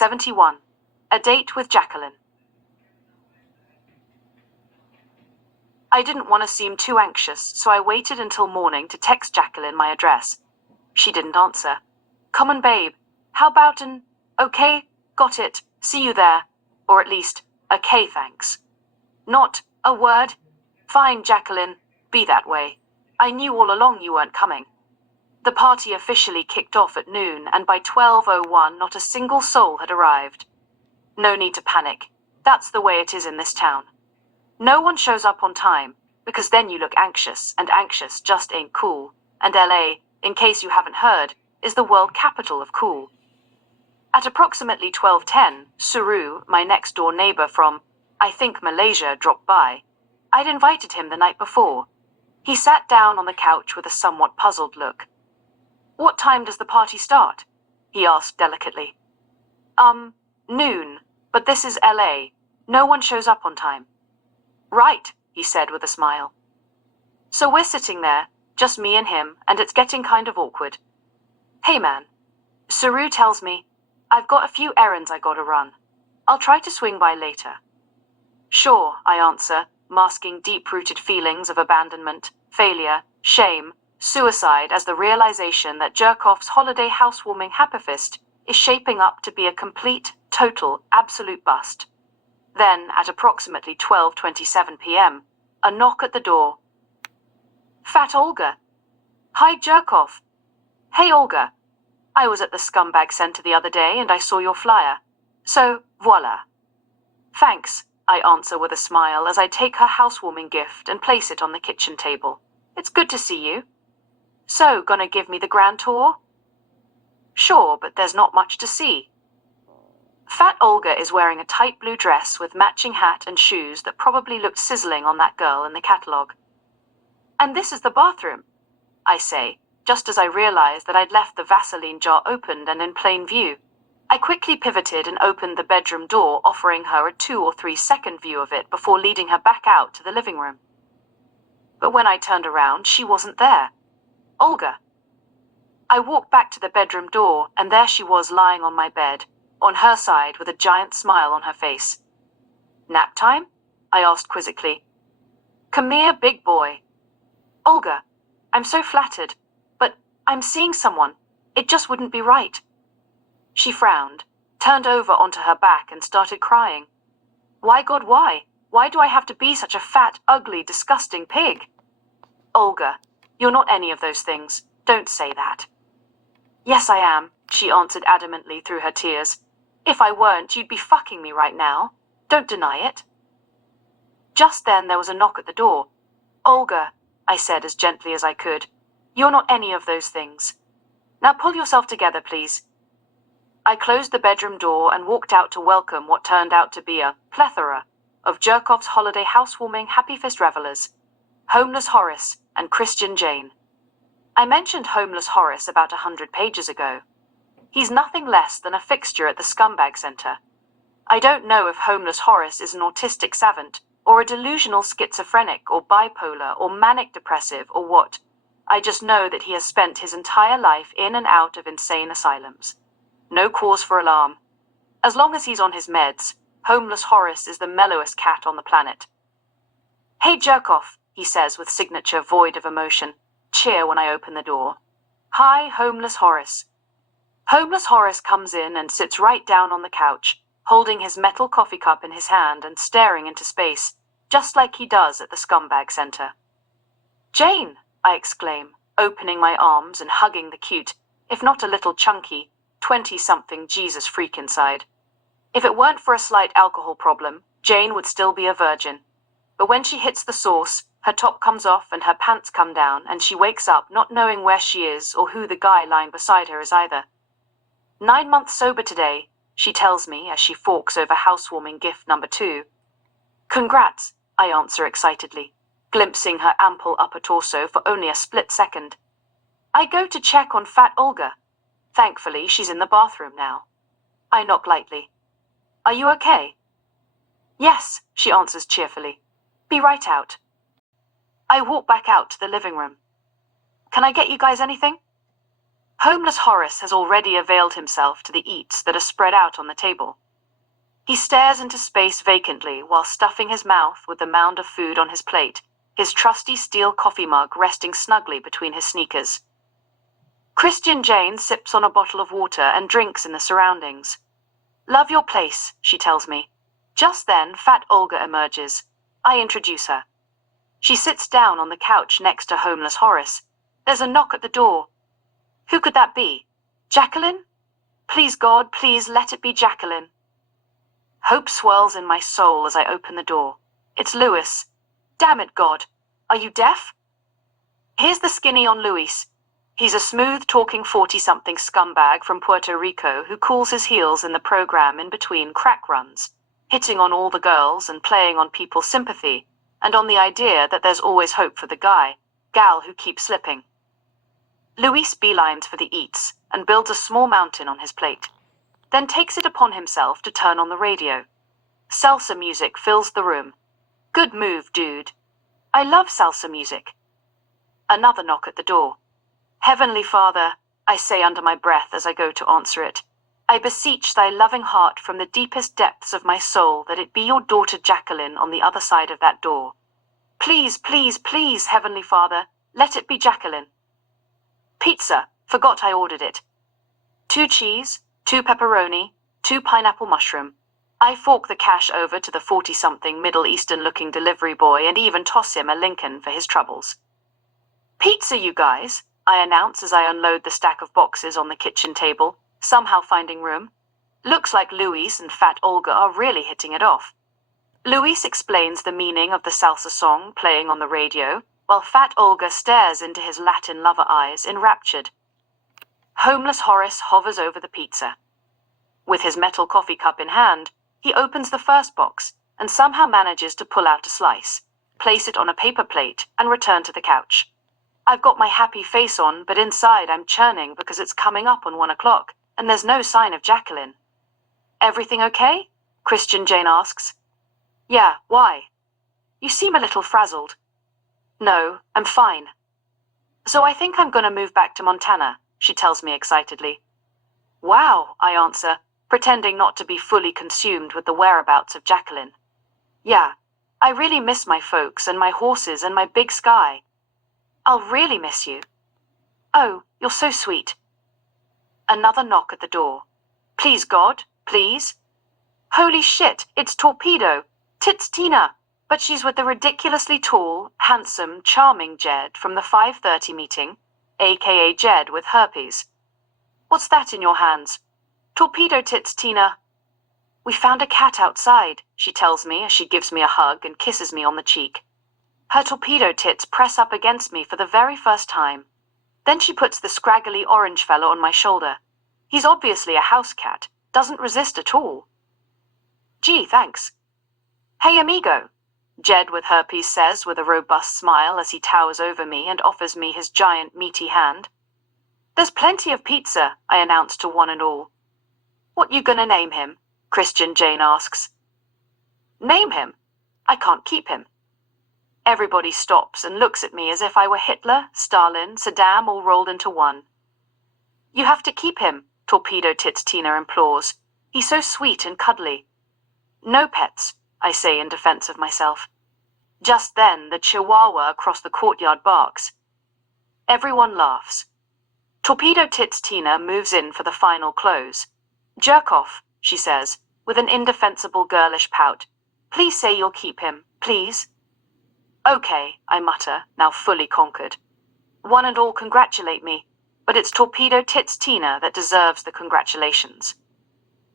71. A date with Jacqueline. I didn't want to seem too anxious, so I waited until morning to text Jacqueline my address. She didn't answer. Come on, babe. How about an, okay, got it, see you there. Or at least, okay, thanks. Not, a word. Fine, Jacqueline, be that way. I knew all along you weren't coming. The party officially kicked off at noon, and by 12:01 not a single soul had arrived. No need to panic. That's the way it is in this town. No one shows up on time, because then you look anxious, and anxious just ain't cool. And LA, in case you haven't heard, is the world capital of cool. At approximately 12:10, Suru, my next-door neighbor from, I think, Malaysia, dropped by. I'd invited him the night before. He sat down on the couch with a somewhat puzzled look. What time does the party start? He asked delicately. Noon, but this is LA. No one shows up on time. Right, he said with a smile. So we're sitting there, just me and him, and it's getting kind of awkward. Hey man, Suru tells me, I've got a few errands I gotta run. I'll try to swing by later. Sure, I answer, masking deep-rooted feelings of abandonment, failure, shame, suicide as the realization that Jerkoff's holiday housewarming happyfest is shaping up to be a complete, total, absolute bust. Then, at approximately 12:27 p.m., a knock at the door. Fat Olga. Hi, Jerkoff. Hey, Olga. I was at the Scumbag Center the other day and I saw your flyer. So, voila. Thanks, I answer with a smile as I take her housewarming gift and place it on the kitchen table. It's good to see you. So, gonna give me the grand tour? Sure, but there's not much to see. Fat Olga is wearing a tight blue dress with matching hat and shoes that probably looked sizzling on that girl in the catalogue. And this is the bathroom, I say, just as I realized that I'd left the Vaseline jar opened and in plain view. I quickly pivoted and opened the bedroom door, offering her a 2 or 3 second view of it before leading her back out to the living room. But when I turned around, she wasn't there. Olga. I walked back to the bedroom door, and there she was lying on my bed, on her side with a giant smile on her face. Nap time? I asked quizzically. Come here, big boy. Olga, I'm so flattered, but I'm seeing someone. It just wouldn't be right. She frowned, turned over onto her back and started crying. Why, God, why? Why do I have to be such a fat, ugly, disgusting pig? Olga, you're not any of those things. Don't say that. Yes, I am, she answered adamantly through her tears. If I weren't, you'd be fucking me right now. Don't deny it. Just then there was a knock at the door. Olga, I said as gently as I could, you're not any of those things. Now pull yourself together, please. I closed the bedroom door and walked out to welcome what turned out to be a plethora of Jerkoff's holiday housewarming happyfest revelers, Homeless Horace and Christian Jane. I mentioned Homeless Horace about 100 pages ago. He's nothing less than a fixture at the Scumbag Center. I don't know if Homeless Horace is an autistic savant, or a delusional schizophrenic, or bipolar, or manic depressive, or what. I just know that he has spent his entire life in and out of insane asylums. No cause for alarm. As long as he's on his meds, Homeless Horace is the mellowest cat on the planet. Hey, Jerkoff, he says with signature void of emotion. Cheer when I open the door. Hi, Homeless Horace. Homeless Horace comes in and sits right down on the couch, holding his metal coffee cup in his hand and staring into space, just like he does at the Scumbag Center. Jane, I exclaim, opening my arms and hugging the cute, if not a little chunky, 20-something Jesus freak inside. If it weren't for a slight alcohol problem, Jane would still be a virgin. But when she hits the sauce, her top comes off and her pants come down, and she wakes up not knowing where she is or who the guy lying beside her is either. 9 months sober today, she tells me as she forks over housewarming gift number 2. Congrats, I answer excitedly, glimpsing her ample upper torso for only a split second. I go to check on Fat Olga. Thankfully, she's in the bathroom now. I knock lightly. Are you okay? Yes, she answers cheerfully. Be right out. I walk back out to the living room. Can I get you guys anything? Homeless Horace has already availed himself to the eats that are spread out on the table. He stares into space vacantly while stuffing his mouth with the mound of food on his plate, his trusty steel coffee mug resting snugly between his sneakers. Christian Jane sips on a bottle of water and drinks in the surroundings. "Love your place," she tells me. Just then, fat Olga emerges. I introduce her. She sits down on the couch next to Homeless Horace. There's a knock at the door. Who could that be? Jacqueline? Please God, please let it be Jacqueline. Hope swirls in my soul as I open the door. It's Louis. Damn it, God. Are you deaf? Here's the skinny on Luis. He's a smooth-talking 40-something scumbag from Puerto Rico who cools his heels in the program in between crack runs, hitting on all the girls and playing on people's sympathy, and on the idea that there's always hope for the gal who keeps slipping. Luis beelines for the eats and builds a small mountain on his plate, then takes it upon himself to turn on the radio. Salsa music fills the room. Good move, dude. I love salsa music. Another knock at the door. Heavenly Father, I say under my breath as I go to answer it, I beseech thy loving heart from the deepest depths of my soul that it be your daughter Jacqueline on the other side of that door. Please, please, please, Heavenly Father, let it be Jacqueline. Pizza. Forgot I ordered it. 2 cheese, 2 pepperoni, 2 pineapple mushroom. I fork the cash over to the 40-something Middle Eastern-looking delivery boy and even toss him a Lincoln for his troubles. Pizza, you guys, I announce as I unload the stack of boxes on the kitchen table, somehow finding room. Looks like Luis and Fat Olga are really hitting it off. Luis explains the meaning of the salsa song playing on the radio, while Fat Olga stares into his Latin lover eyes, enraptured. Homeless Horace hovers over the pizza. With his metal coffee cup in hand, he opens the first box and somehow manages to pull out a slice, place it on a paper plate, and return to the couch. I've got my happy face on, but inside I'm churning because it's coming up on 1 o'clock, and there's no sign of Jacqueline. Everything okay? Christian Jane asks. Yeah, why? You seem a little frazzled. No, I'm fine. So I think I'm going to move back to Montana, she tells me excitedly. Wow, I answer, pretending not to be fully consumed with the whereabouts of Jacqueline. Yeah, I really miss my folks and my horses and my big sky. I'll really miss you. Oh, you're so sweet. Another knock at the door. Please, God, please. Holy shit, it's Torpedo. Tits Tina. But she's with the ridiculously tall, handsome, charming Jed from the 5:30 meeting, aka Jed with herpes. What's that in your hands? Torpedo Tits Tina. We found a cat outside, she tells me as she gives me a hug and kisses me on the cheek. Her torpedo tits press up against me for the very first time. Then she puts the scraggly orange fella on my shoulder. He's obviously a house cat, doesn't resist at all. Gee, thanks. Hey, amigo, Jed with herpes says with a robust smile as he towers over me and offers me his giant meaty hand. There's plenty of pizza, I announce to one and all. What you gonna name him? Christian Jane asks. Name him? I can't keep him. Everybody stops and looks at me as if I were Hitler, Stalin, Saddam all rolled into one. You have to keep him, Torpedo Tits Tina implores. He's so sweet and cuddly. No pets, I say in defense of myself. Just then, the chihuahua across the courtyard barks. Everyone laughs. Torpedo Tits Tina moves in for the final close. Jerkoff, she says, with an indefensible girlish pout. Please say you'll keep him, please. Okay, I mutter, now fully conquered. One and all congratulate me, but it's Torpedo Tits Tina that deserves the congratulations.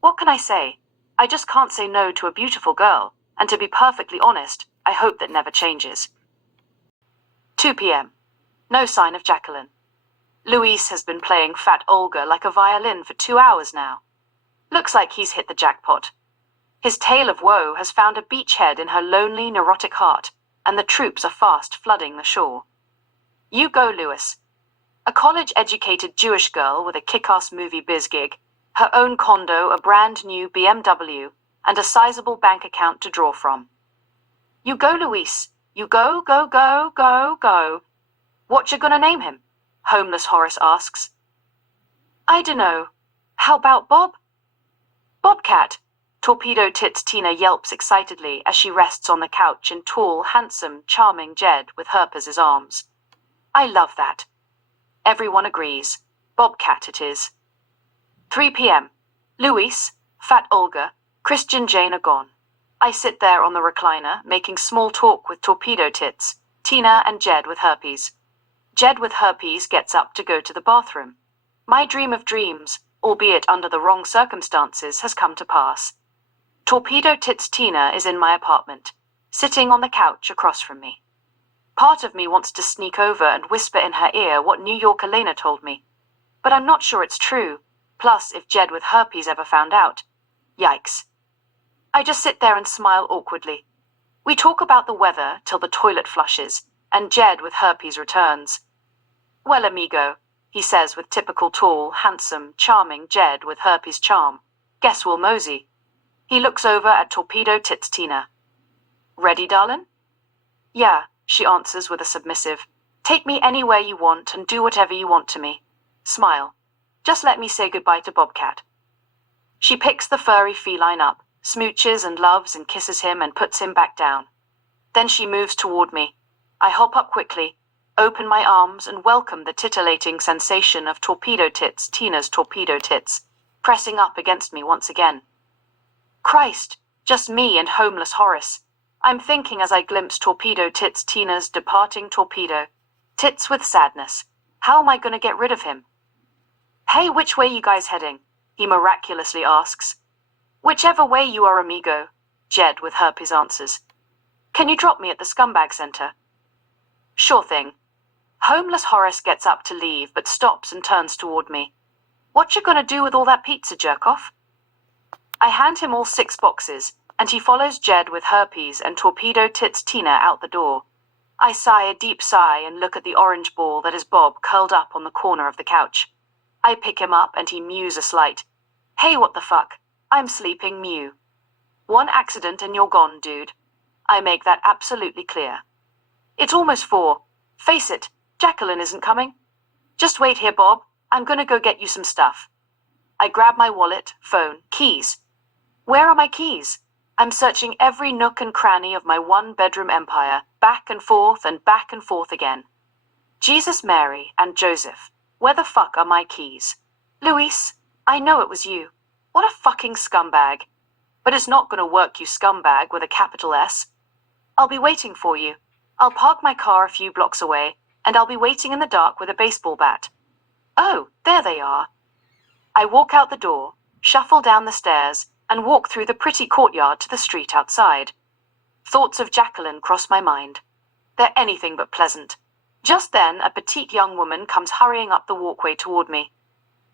What can I say? I just can't say no to a beautiful girl, and to be perfectly honest, I hope that never changes. 2 p.m. No sign of Jacqueline. Luis has been playing Fat Olga like a violin for 2 hours now. Looks like he's hit the jackpot. His tale of woe has found a beachhead in her lonely, neurotic heart, and the troops are fast flooding the shore. You go, Louis. A college-educated Jewish girl with a kick-ass movie biz gig, her own condo, a brand-new BMW, and a sizable bank account to draw from. You go, Luis. You go, go, go, go, go. What you gonna name him? Homeless Horace asks. I dunno. How about Bob? Bobcat. Torpedo Tits Tina yelps excitedly as she rests on the couch in tall, handsome, charming Jed with Herpes's arms. I love that. Everyone agrees. Bobcat it is. 3 p.m. Luis, Fat Olga, Christian Jane are gone. I sit there on the recliner, making small talk with Torpedo Tits, Tina and Jed with Herpes. Jed with Herpes gets up to go to the bathroom. My dream of dreams, albeit under the wrong circumstances, has come to pass. Torpedo Tits Tina is in my apartment, sitting on the couch across from me. Part of me wants to sneak over and whisper in her ear what New York Elena told me, but I'm not sure it's true. Plus, if Jed with Herpes ever found out, yikes. I just sit there and smile awkwardly. We talk about the weather till the toilet flushes, and Jed with Herpes returns. Well, amigo, he says with typical tall, handsome, charming Jed with Herpes charm. Guess we'll mosey. He looks over at Torpedo Tits Tina. Ready, darlin'? Yeah, she answers with a submissive, take me anywhere you want and do whatever you want to me. Smile. Just let me say goodbye to Bobcat. She picks the furry feline up, smooches and loves and kisses him and puts him back down. Then she moves toward me. I hop up quickly, open my arms and welcome the titillating sensation of Torpedo Tits Tina's torpedo tits, pressing up against me once again. Christ, just me and homeless Horace. I'm thinking as I glimpse Torpedo Tits Tina's departing torpedo. Tits with sadness. How am I going to get rid of him? Hey, which way you guys heading? He miraculously asks. Whichever way you are, amigo, Jed with Herpes answers. Can you drop me at the scumbag center? Sure thing. Homeless Horace gets up to leave but stops and turns toward me. What you gonna do with all that pizza, Jerkoff? I hand him all 6 boxes, and he follows Jed with Herpes and Torpedo Tits Tina out the door. I sigh a deep sigh and look at the orange ball that is Bob curled up on the corner of the couch. I pick him up and he mews a slight. Hey, what the fuck? I'm sleeping, mew. One accident and you're gone, dude. I make that absolutely clear. It's almost 4. Face it, Jacqueline isn't coming. Just wait here, Bob. I'm gonna go get you some stuff. I grab my wallet, phone, keys. Where are my keys? I'm searching every nook and cranny of my 1-bedroom empire, back and forth again. Jesus, Mary, and Joseph. Where the fuck are my keys? Luis, I know it was you. What a fucking scumbag. But it's not gonna work, you scumbag with a capital S. I'll be waiting for you. I'll park my car a few blocks away, and I'll be waiting in the dark with a baseball bat. Oh, there they are. I walk out the door, shuffle down the stairs, and walk through the pretty courtyard to the street outside. Thoughts of Jacqueline cross my mind. They're anything but pleasant. Just then, a petite young woman comes hurrying up the walkway toward me.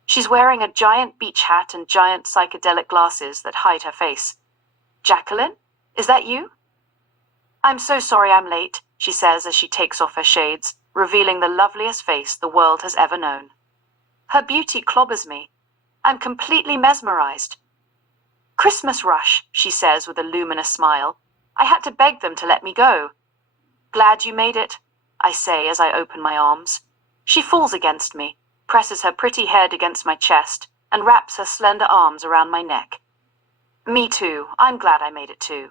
She's wearing a giant beach hat and giant psychedelic glasses that hide her face. Jacqueline? Is that you? I'm so sorry I'm late, she says as she takes off her shades, revealing the loveliest face the world has ever known. Her beauty clobbers me. I'm completely mesmerized. Christmas rush, she says with a luminous smile. I had to beg them to let me go. Glad you made it, I say as I open my arms. She falls against me, presses her pretty head against my chest, and wraps her slender arms around my neck. Me too, I'm glad I made it too.